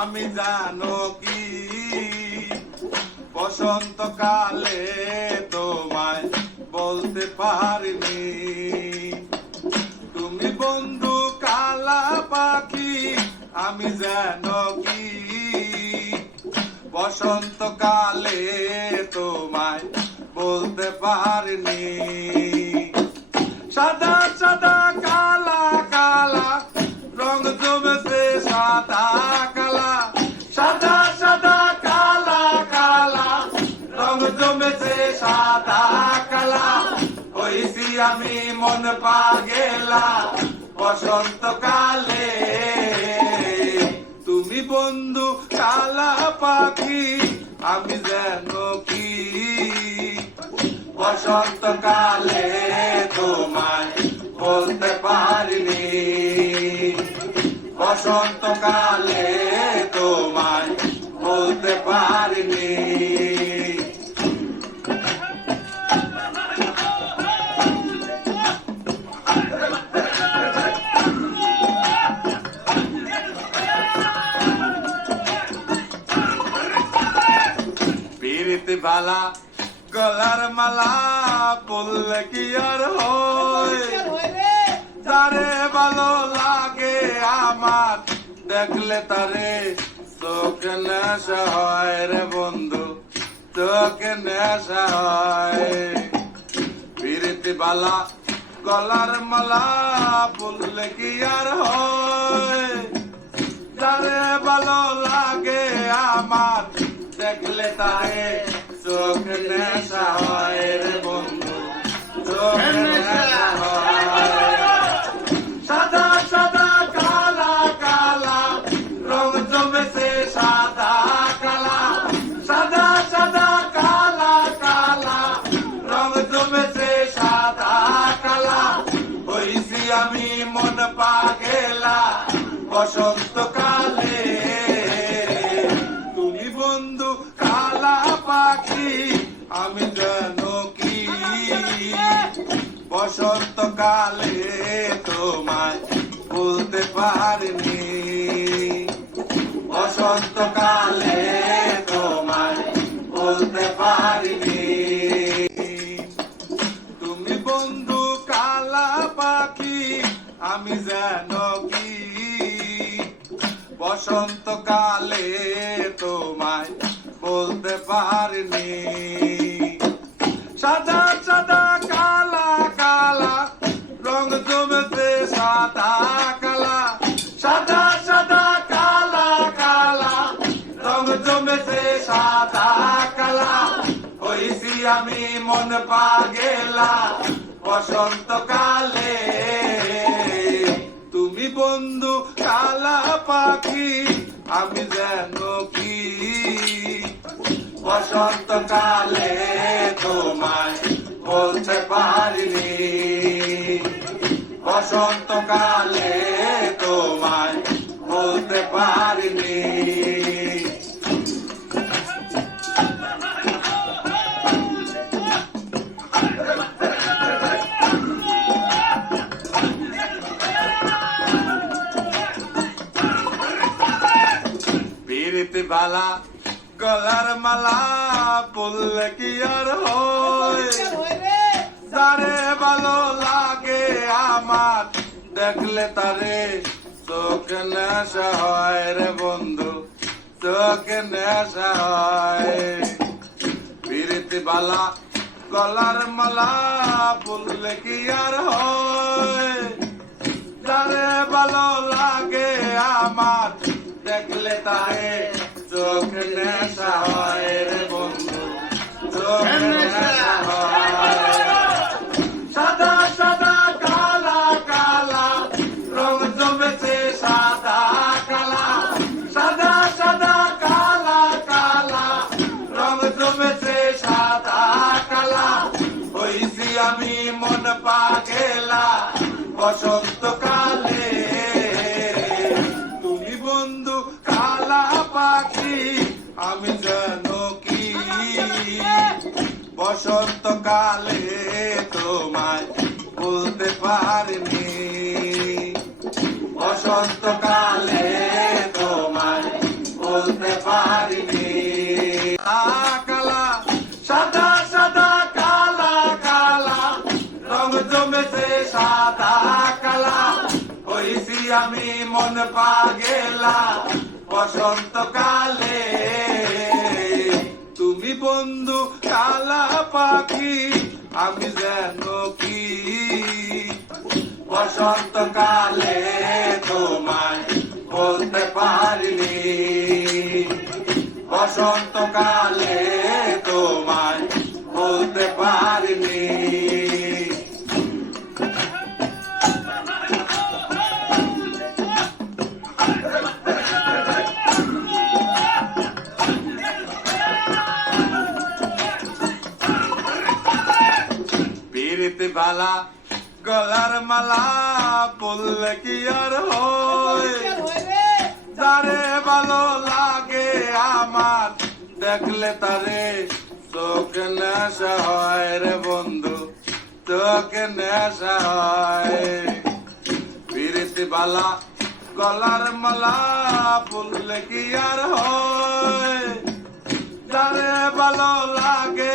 আমি জানো কি বসন্তকালে তোমায় বলতে পারিনি। তুমি বন্ধু কালা পাখি, আমি জানো কি বসন্তকালে তোমায় বলতে পারিনি। সাদা সাদা কালা কালা রং জমেছে সাদা কালা, সাদা সাদা কালা কালা রং জমেছে সাদা কালা। হইছি আমি মন পাগেলা বসন্তকালে। তুমি বন্ধু কালা পাখি, আমি যেন কি বসন্তকালে তোমায় বলতে পারিনি। বসন্তকালে তোমায় বলতে পারিনি। পিরিতি বালা গলার মালা পড়লে কি আর হয়, তারে ভালো লাগে আমার দেখলে তারে চোখে নেশা হয় রে বন্ধু, চোখে নেশা হয়। পিরিতি বালা গলার মালা পড়লে কি আর হয়, তারে ভালো লাগে আমার দেখলে তারে চোখে নেশা হয় রে বন্ধু, চোখে নেশা হয়। সাদা সাদা কালা কালা রং জমেছে সাদা কালা, সাদা সাদা কালা কালা রং জমেছে সাদা কালা। হইছি আমি মন পাগেলা বসন্তকালে। তুমি বন্ধু কালা পাখি, আমি জানো কি বসন্তকালে তোমায় বলতে পারিনি। বসন্তকালে তোমায় বলতে পারিনি। তুমি বন্ধু কালা পাখি, আমি জানো কি বসন্তকালে তোমায় বলতে পারিনি। সাদা সাদা কালা কালা রং জমেছে সাদা কালা, সাদা সাদা কালা কালা রং জমেছে সাদা কালা। হইছি আমি মন পাগেলা বসন্তকালে। তুমি বন্ধু কালা পাখি, আমি জানো কি বসন্তকালে তোমায় বলতে পারিনি। বসন্তকালে তোমায় বলতে পারিনি। পিরিতি বালা গলার মালা পড়লে কি আর হয়, তারে ভালো লাগে আমার দেখলে তারে চোখে নেশা হয় রে বন্ধু, চোখে নেশা হয়। পিরিতি বালা গলার মালা পড়লে কি আর হয়, তারে ভালো লাগে আমার দেখলে তারে চোখে নেশা হয় রে বন্ধু, চোখে নেশা হয়। সাদা সাদা কালা কালা রং জমেছে সাদা কালা, সাদা সাদা কালা কালা রং জমেছে সাদা কালা। হইছি আমি মন পাগেলা বসন্তকালে। তুমি বন্ধু কালা পাখি, আমি জানো কি বসন্তকালে তোমায় বলতে পারিনি। বসন্তকালে তোমায় আমি মন পাগেলা বসন্তকালে। তুমি বন্ধু কালা পাখি আমি যেন কি বসন্তকালে তোমায় বলতে পারিনি, বসন্তকালে তোমায় বলতে পারিনি। পিরিতি বালা গলার মালা বললে কি আর হয়, যারে ভালো লাগে আমার দেখলে তারে চোখে নেশা হয় রে বন্ধু, চোখে নেশা হয়। পিরিতি বালা গলার মালা বললে কি আর হয়, যারে ভালো লাগে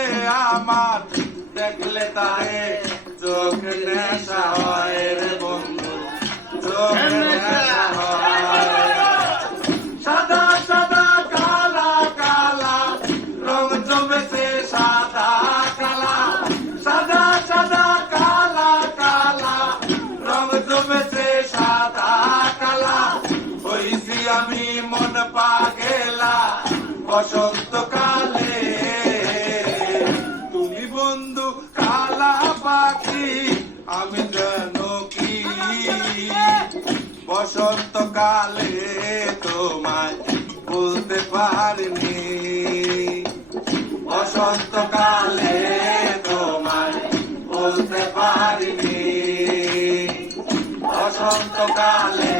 আমার দেখলে তারে চোখে নেশা হয় রে বন্ধু, চোখে নেশা হয়। সাদা সাদা কালা কালা রং জমেছে সাদা কালা, সাদা সাদা কালা কালা রং জমেছে সাদা কালা। হইছি আমি মন পাগেলা বসন্তকালে। তুমি বন্ধু কালা পাখি আমি যেন কি বসন্তকালে তোমায় বলতে পারিনি, বসন্তকালে তোমায় বলতে পারিনি, বসন্তকালে